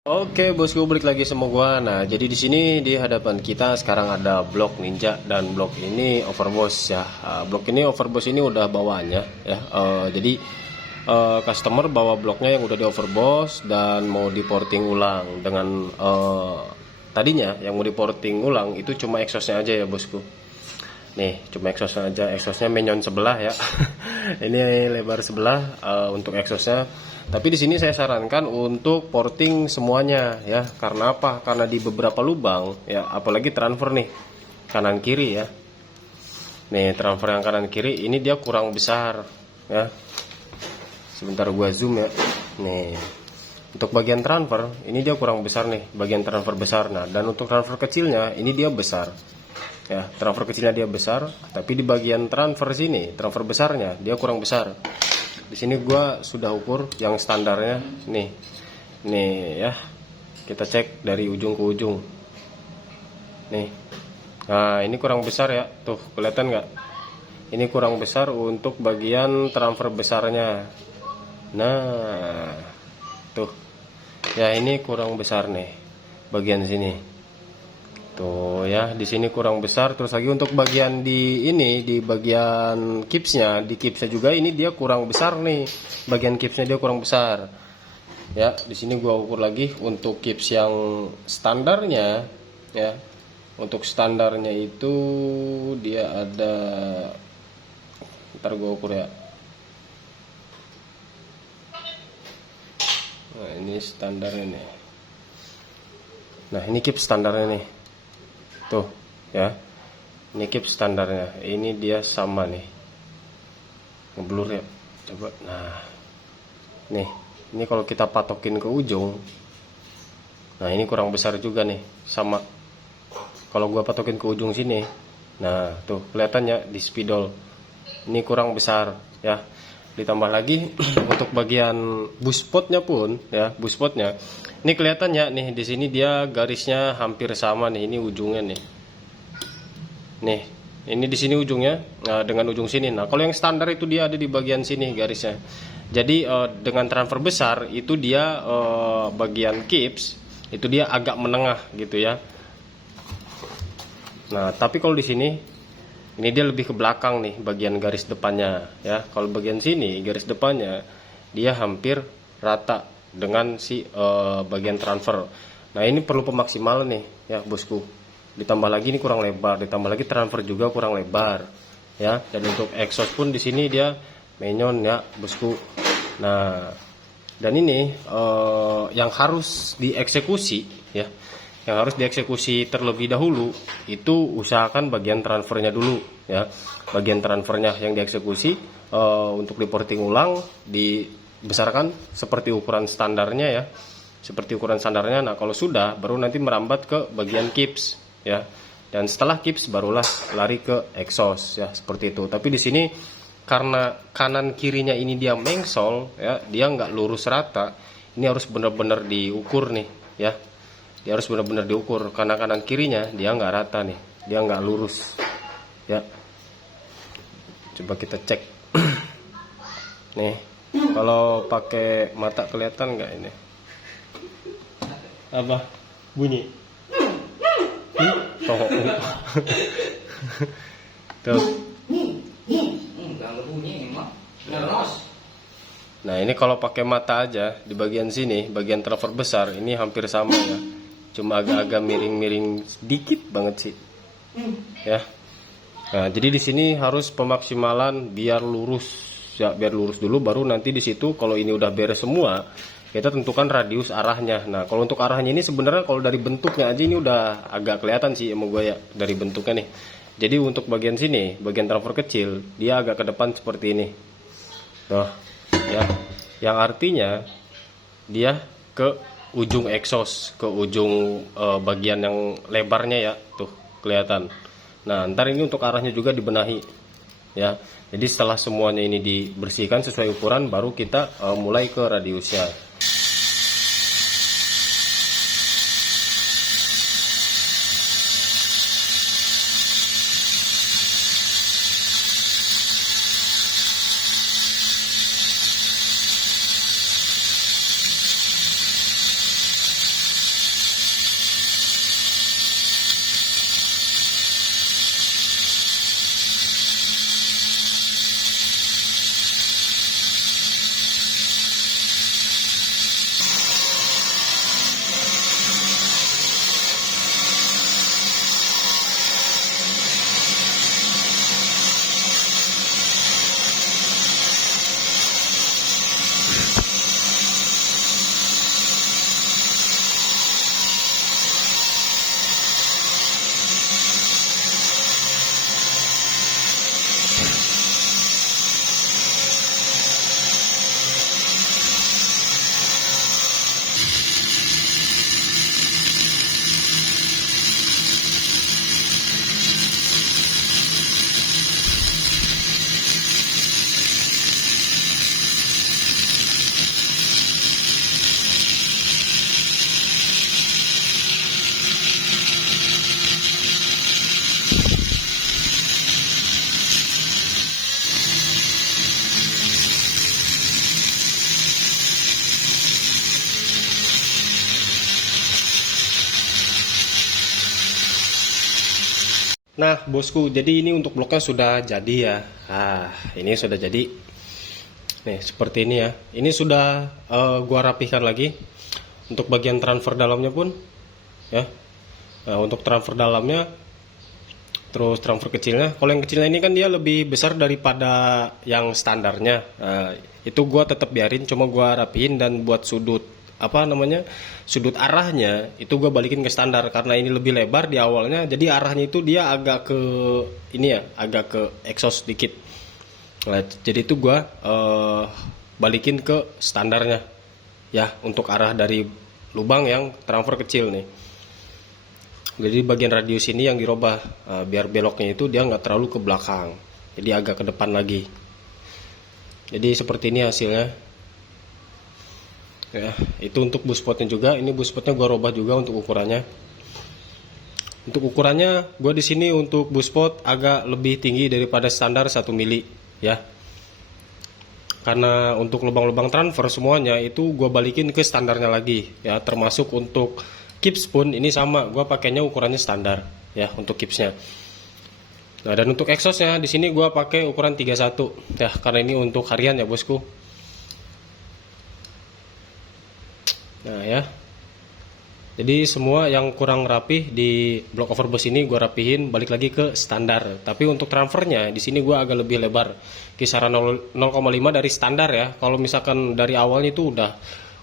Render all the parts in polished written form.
Oke, bosku, balik lagi sama gua. Nah, jadi di sini di hadapan kita sekarang ada blok Ninja dan blok ini Overboss ya. Blok ini Overboss ini udah bawaannya ya. Jadi customer bawa bloknya yang udah di Overboss dan mau diporting ulang dengan tadinya yang mau diporting ulang itu cuma exhaustnya aja ya, bosku. Nih, cuma exhaustnya aja, exhaustnya menyon sebelah ya. Ini lebar sebelah untuk exhaustnya. Tapi di sini saya sarankan untuk porting semuanya ya. Karena apa? Karena di beberapa lubang ya, apalagi transfer nih kanan kiri ya. Nih, transfer yang kanan kiri ini dia kurang besar ya. Sebentar gua zoom ya. Nih. Untuk bagian transfer ini dia kurang besar nih, bagian transfer besar. Nah, dan untuk transfer kecilnya ini dia besar. Ya, transfer kecilnya dia besar, tapi di bagian transfer sini, transfer besarnya dia kurang besar. Di sini gua sudah ukur yang standarnya nih. Nih ya. Kita cek dari ujung ke ujung. Nih. Nah, ini kurang besar ya. Tuh, kelihatan nggak? Ini kurang besar untuk bagian transfer besarnya. Nah, tuh. Ya, ini kurang besar nih bagian sini. Tuh ya, di sini kurang besar. Terus lagi untuk bagian di ini, di bagian kipsnya, di kipsnya juga ini dia kurang besar nih. Bagian kipsnya dia kurang besar. Ya, di sini gua ukur lagi untuk kips yang standarnya ya. Untuk standarnya itu dia ada, ntar gua ukur ya. Nah, ini standarnya nih. Nah, ini kips standarnya nih. Tuh ya, ini kips standarnya, ini dia sama nih, ngeblur ya, coba. Nah, nih, ini kalau kita patokin ke ujung, nah ini kurang besar juga nih, sama. Kalau gua patokin ke ujung sini, nah tuh kelihatannya di spidol ini kurang besar ya. Ditambah lagi untuk bagian buspotnya pun ya, buspotnya ini kelihatannya nih, di sini dia garisnya hampir sama nih, ini ujungnya nih. Nih, ini di sini ujungnya dengan ujung sini. Nah, kalau yang standar itu dia ada di bagian sini garisnya. Jadi dengan transfer besar itu dia bagian kips itu dia agak menengah gitu ya. Nah, tapi kalau di sini ini dia lebih ke belakang nih bagian garis depannya ya. Kalau bagian sini garis depannya dia hampir rata dengan si bagian transfer. Nah, ini perlu pemaksimalan nih ya, bosku. Ditambah lagi ini kurang lebar, ditambah lagi transfer juga kurang lebar ya. Dan untuk exhaust pun di sini dia menyon ya, bosku. Nah, dan ini yang harus dieksekusi ya. Yang harus dieksekusi terlebih dahulu itu usahakan bagian transfernya dulu ya. Bagian transfernya yang dieksekusi untuk diporting ulang, dibesarkan seperti ukuran standarnya ya. Seperti ukuran standarnya. Nah, kalau sudah baru nanti merambat ke bagian kips ya. Dan setelah kips barulah lari ke exhaust ya, seperti itu. Tapi di sini karena kanan kirinya ini dia mengsol ya, dia nggak lurus rata. Ini harus benar-benar diukur nih ya. Dia harus benar-benar diukur karena kanan kirinya dia nggak rata nih, dia nggak lurus ya. Coba kita cek. Nih, kalau pakai mata kelihatan nggak ini? Apa bunyi? Oh. Tuh. Nah, ini kalau pakai mata aja di bagian sini, bagian transfer besar ini hampir sama ya. Cuma agak-agak miring-miring sedikit banget sih. Ya. Nah, jadi di sini harus pemaksimalan biar lurus ya, biar lurus dulu baru nanti di situ kalau ini udah beres semua, kita tentukan radius arahnya. Nah, kalau untuk arahnya ini sebenarnya kalau dari bentuknya aja ini udah agak kelihatan sih sama gue ya dari bentuknya nih. Jadi untuk bagian sini, bagian transfer kecil, dia agak ke depan seperti ini. Tuh, ya. Yang artinya dia ke ujung exhaust, ke ujung bagian yang lebarnya ya, tuh kelihatan. Nah, ntar ini untuk arahnya juga dibenahi ya. Jadi setelah semuanya ini dibersihkan sesuai ukuran baru kita mulai ke radiusnya. Nah bosku, jadi ini untuk bloknya sudah jadi ya. Nah ini sudah jadi. Nih seperti ini ya. Ini sudah gua rapihkan lagi. Untuk bagian transfer dalamnya pun ya. Nah, untuk transfer dalamnya, terus transfer kecilnya. Kalau yang kecilnya ini kan dia lebih besar daripada yang standarnya. Nah, itu gua tetap biarin, cuma gua rapihin dan buat sudut apa namanya sudut arahnya itu gua balikin ke standar karena ini lebih lebar di awalnya. Jadi arahnya itu dia agak ke ini ya, agak ke exhaust dikit. Nah, jadi itu gua balikin ke standarnya ya untuk arah dari lubang yang transfer kecil nih. Jadi bagian radius ini yang dirubah biar beloknya itu dia nggak terlalu ke belakang, jadi agak ke depan lagi. Jadi seperti ini hasilnya ya. Itu untuk buspotnya juga. Ini buspotnya gua rubah juga untuk ukurannya. Untuk ukurannya gua di sini untuk buspot agak lebih tinggi daripada standar 1 mili ya, karena untuk lubang-lubang transfer semuanya itu gua balikin ke standarnya lagi ya, termasuk untuk kips pun ini sama, gua pakainya ukurannya standar ya untuk kipsnya. Nah, dan untuk exhaustnya di sini gua pakai ukuran 31 ya, karena ini untuk harian ya bosku. Nah ya, jadi semua yang kurang rapih di blok overboss ini gua rapihin balik lagi ke standar. Tapi untuk transfernya di sini gua agak lebih lebar, kisaran 0,5 dari standar ya. Kalau misalkan dari awalnya itu udah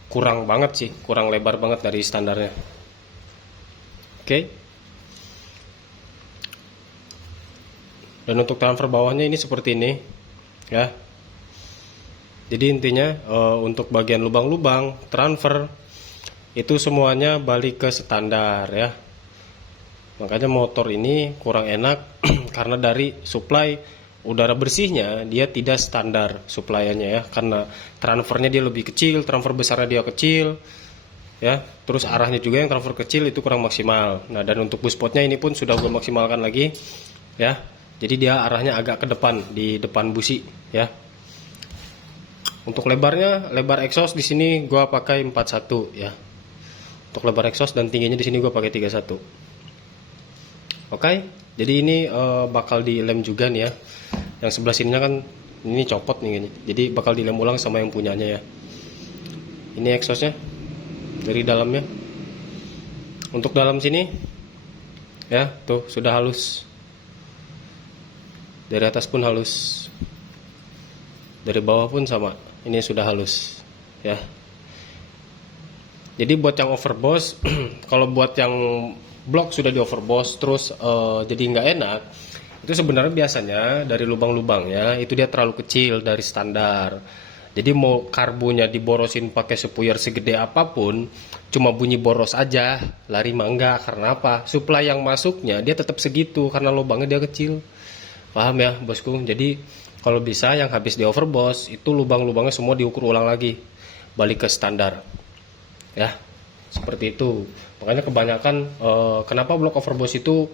kurang banget sih, kurang lebar banget dari standarnya. Oke. Dan untuk transfer bawahnya ini seperti ini ya. Jadi intinya untuk bagian lubang-lubang transfer itu semuanya balik ke standar ya. Makanya motor ini kurang enak karena dari supply udara bersihnya dia tidak standar supply-nya ya, karena transfernya dia lebih kecil, transfer besarnya dia kecil ya, terus arahnya juga yang transfer kecil itu kurang maksimal. Nah, dan untuk buspotnya ini pun sudah gue maksimalkan lagi ya, jadi dia arahnya agak ke depan, di depan busi ya. Untuk lebarnya, lebar exhaust di sini gue pakai 41 ya, untuk lebar exhaust, dan tingginya di sini gue pakai 31. Oke, jadi ini bakal dilem juga nih ya. Yang sebelah sininya kan ini copot nih, jadi bakal dilem ulang sama yang punyanya ya. Ini exhaustnya dari dalamnya. Untuk dalam sini ya, tuh sudah halus. Dari atas pun halus. Dari bawah pun sama. Ini sudah halus ya. Jadi buat yang overboss kalau buat yang blok sudah di overboss terus jadi nggak enak, itu sebenarnya biasanya dari lubang-lubangnya itu dia terlalu kecil dari standar. Jadi mau karbunya diborosin pakai sepuyer segede apapun, cuma bunyi boros aja, lari mah enggak. Karena apa? Suplai yang masuknya dia tetap segitu karena lubangnya dia kecil. Paham ya bosku? Jadi kalau bisa yang habis di overboss itu lubang-lubangnya semua diukur ulang lagi, balik ke standar. Ya, seperti itu. Makanya kebanyakan kenapa blok overboss itu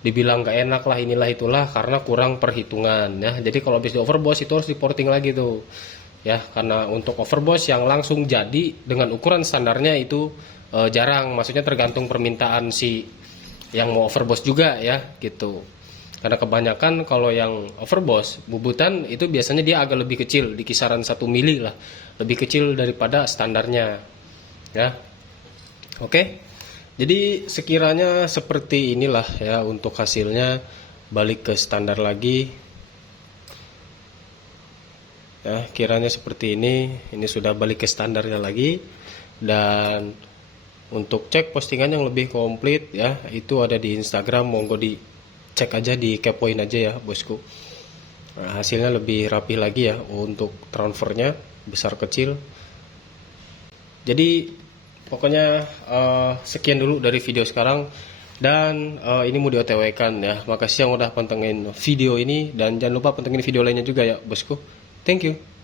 dibilang gak enak lah, inilah itulah, karena kurang perhitungan ya. Jadi kalau habis di overboss itu harus diporting lagi tuh ya, karena untuk overboss yang langsung jadi dengan ukuran standarnya itu jarang. Maksudnya tergantung permintaan si yang mau overboss juga ya gitu. Karena kebanyakan kalau yang overboss bubutan itu biasanya dia agak lebih kecil, di kisaran 1 mili lah, lebih kecil daripada standarnya ya. Oke, jadi sekiranya seperti inilah ya untuk hasilnya, balik ke standar lagi ya, kiranya seperti ini sudah balik ke standarnya lagi. Dan untuk cek postingan yang lebih komplit ya, itu ada di Instagram, monggo dicek aja, di kepoin aja ya bosku. Nah, hasilnya lebih rapi lagi ya untuk transfernya, besar kecil. Jadi pokoknya sekian dulu dari video sekarang, dan ini mau di-OTW kan ya. Makasih yang udah pantengin video ini, dan jangan lupa pantengin video lainnya juga ya bosku. Thank you.